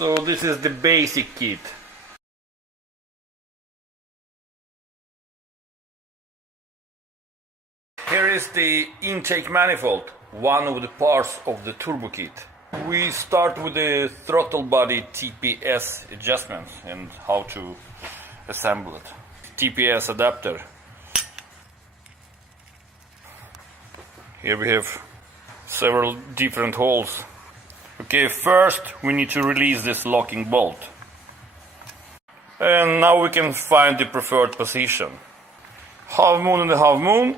So this is the basic kit. Here is the intake manifold, one of the parts of the turbo kit. We start with the throttle body TPS adjustments and how to assemble it. TPS adapter. Here we have several different holes. Okay, first we need to release this locking bolt. And now we can find the preferred position. Half moon and a half moon.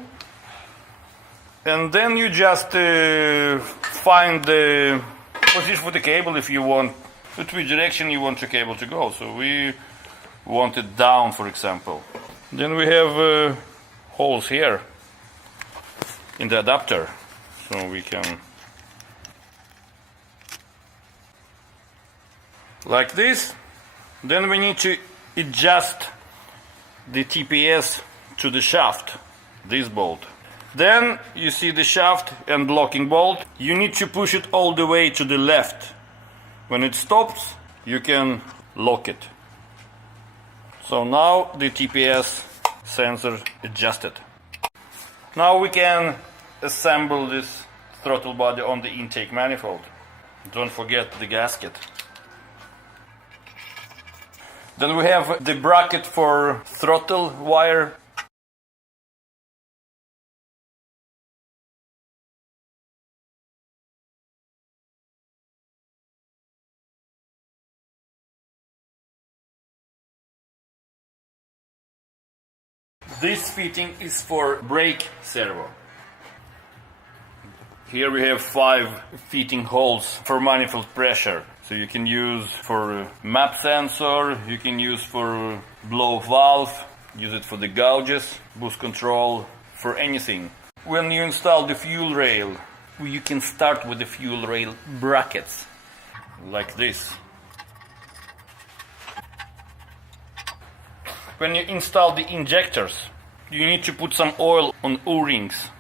And then you just find the position for the cable if you want, which direction you want your cable to go. So we want it down, for example. Then we have holes here in the adapter, so we can, like this. Then we need to adjust the TPS to the shaft, this bolt. Then you see the shaft and locking bolt. You need to push it all the way to the left. When it stops, you can lock it. So now the TPS sensor adjusted. Now we can assemble this throttle body on the intake manifold. Don't forget the gasket. Then we have the bracket for throttle wire. This fitting is for brake servo. Here we have 5 fitting holes for manifold pressure. So you can use for map sensor, you can use for blow valve, use it for the gauges, boost control, for anything. When you install the fuel rail, you can start with the fuel rail brackets, like this. When you install the injectors, you need to put some oil on O-rings.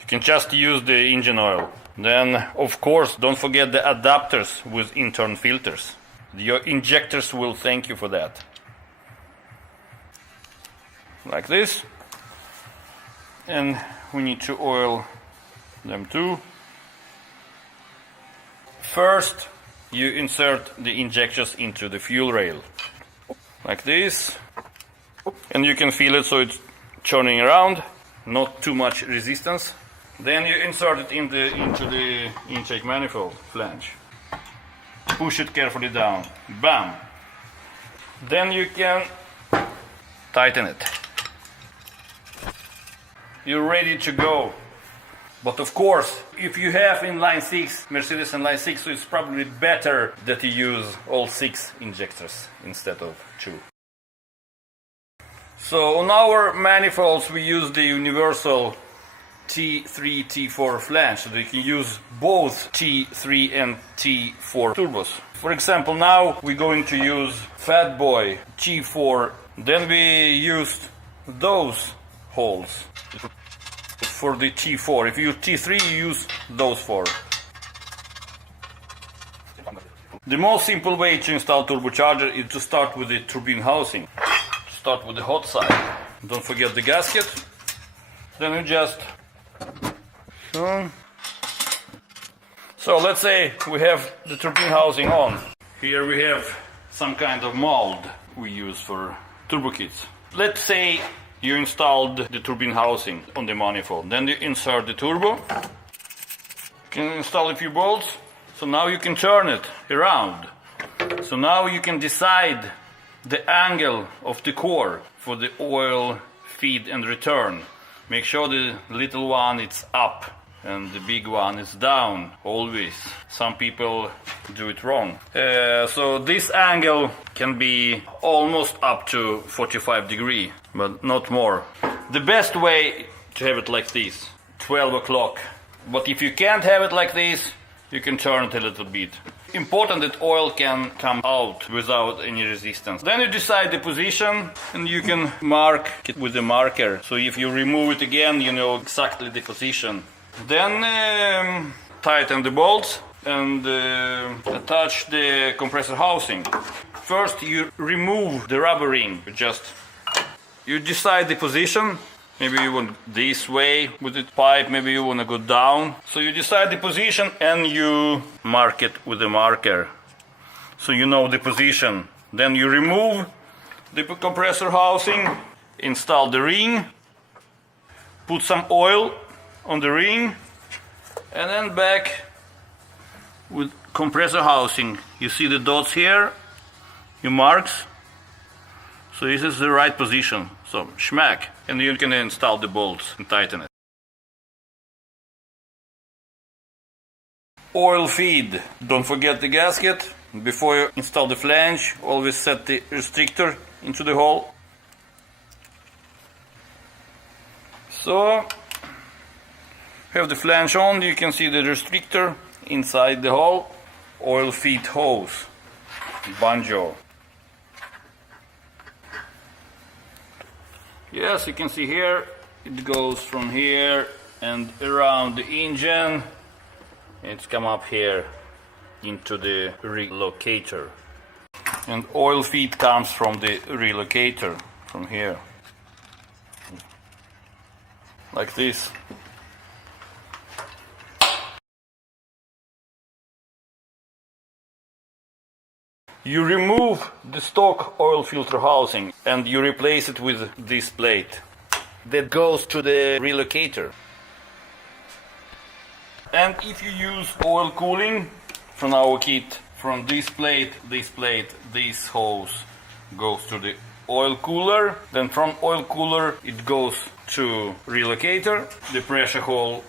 You can just use the engine oil. Then, of course, don't forget the adapters with internal filters. Your injectors will thank you for that. Like this. And we need to oil them too. First, you insert the injectors into the fuel rail. Like this. And you can feel it, so it's turning around, not too much resistance. Then you insert it into the intake manifold flange. Push it carefully down. Bam! Then you can tighten it. You're ready to go. But of course, if you have inline 6, Mercedes inline 6, so it's probably better that you use all 6 injectors instead of 2. So on our manifolds we use the universal T3, T4 flange, so that you can use both T3 and T4 turbos. For example, now we're going to use Fat Boy T4. Then we used those holes for the T4. If you use T3, you use those 4. The most simple way to install turbocharger is to start with the turbine housing. Start with the hot side. Don't forget the gasket. Then you just... So let's say we have the turbine housing on. Here we have some kind of mold we use for turbo kits. Let's say you installed the turbine housing on the manifold. Then you insert the turbo. You can install a few bolts. So now you can turn it around. So now you can decide the angle of the core for the oil feed and return. Make sure the little one is up and the big one is down, always. Some people do it wrong. So this angle can be almost up to 45 degrees, but not more. The best way to have it like this, 12 o'clock. But if you can't have it like this, you can turn it a little bit. Important that oil can come out without any resistance. Then you decide the position and you can mark it with a marker. So if you remove it again, you know exactly the position. Then tighten the bolts and attach the compressor housing. First you remove the rubber ring. You decide the position. Maybe you want this way with the pipe, maybe you want to go down. So you decide the position and you mark it with a marker. So you know the position. Then you remove the compressor housing, install the ring, put some oil on the ring, and then back with compressor housing. You see the dots here, you marks. So this is the right position. So schmack, and you can install the bolts and tighten it. Oil feed. Don't forget the gasket. Before you install the flange, always set the restrictor into the hole. So, have the flange on, you can see the restrictor inside the hole. Oil feed hose, banjo. Yes, you can see here, it goes from here and around the engine. It's come up here into the relocator. And oil feed comes from the relocator, from here. Like this. You remove the stock oil filter housing and you replace it with this plate that goes to the relocator. And if you use oil cooling from our kit, from this plate, this hose goes to the oil cooler. Then from oil cooler it goes to relocator, the pressure hole,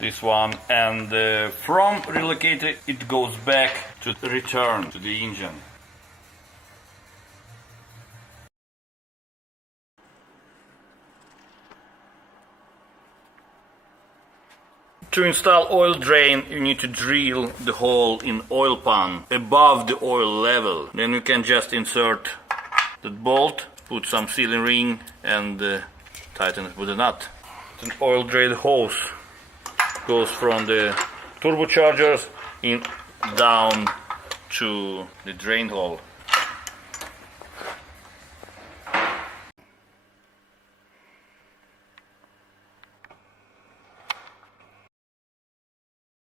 this one, and from relocator it goes back to return to the engine. To install oil drain, you need to drill the hole in oil pan above the oil level. Then you can just insert the bolt, put some sealing ring and tighten it with a nut. An oil drain hose goes from the turbochargers in down to the drain hole.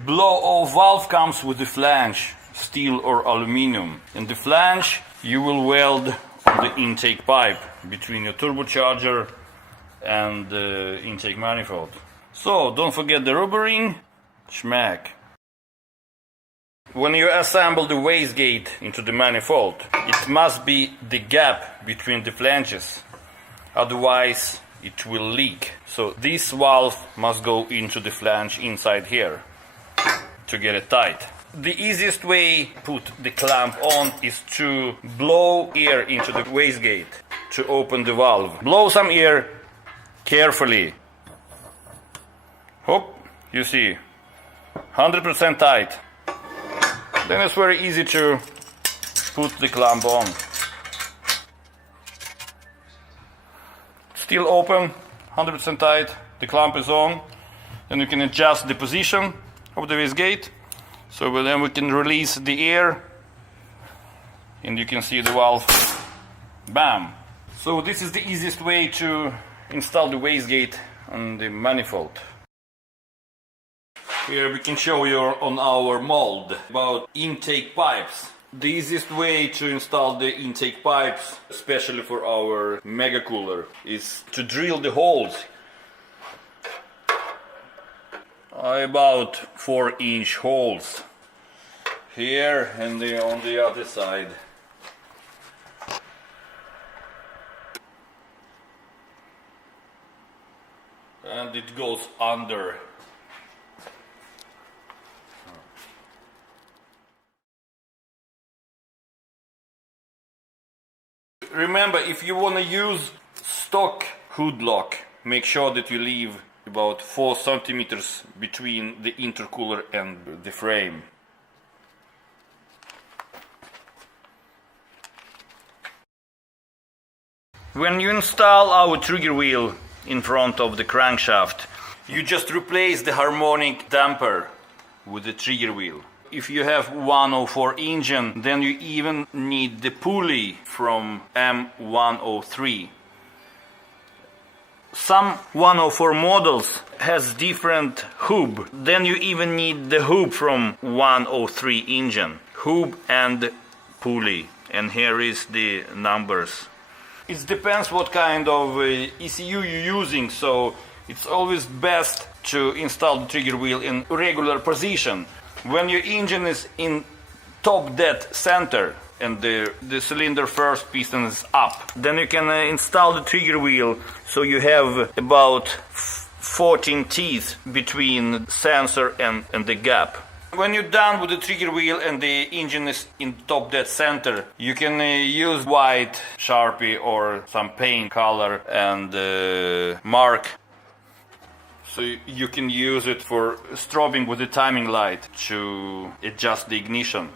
Blow-off valve comes with the flange, steel or aluminum. In the flange you will weld on the intake pipe between your turbocharger and the intake manifold. So don't forget the rubber ring, schmack. When you assemble the wastegate into the manifold, it must be the gap between the flanges, otherwise it will leak. So this valve must go into the flange inside here to get it tight. The easiest way to put the clamp on is to blow air into the wastegate to open the valve. Blow some air carefully. Hope you see 100% tight. Then it's very easy to put the clamp on. Still open, 100% tight, the clamp is on. Then you can adjust the position of the wastegate. So then we can release the air and you can see the valve. Bam! So this is the easiest way to install the wastegate on the manifold. Here we can show you on our mold about intake pipes. The easiest way to install the intake pipes, especially for our mega cooler, is to drill the holes. About 4-inch holes here and on the other side. And it goes under. Remember, if you want to use stock hood lock, make sure that you leave about 4 centimeters between the intercooler and the frame. When you install our trigger wheel in front of the crankshaft, you just replace the harmonic damper with the trigger wheel. If you have 104 engine, then you even need the pulley from M103. Some 104 models has different hub. Then you even need the hub from 103 engine. Hub and pulley. And here is the numbers. It depends what kind of ECU you're using, so it's always best to install the trigger wheel in regular position. When your engine is in top dead center and the cylinder first piston is up, then you can install the trigger wheel so you have about 14 teeth between sensor and the gap. When you're done with the trigger wheel and the engine is in top dead center, you can use white Sharpie or some paint color and mark. So you can use it for strobing with the timing light to adjust the ignition.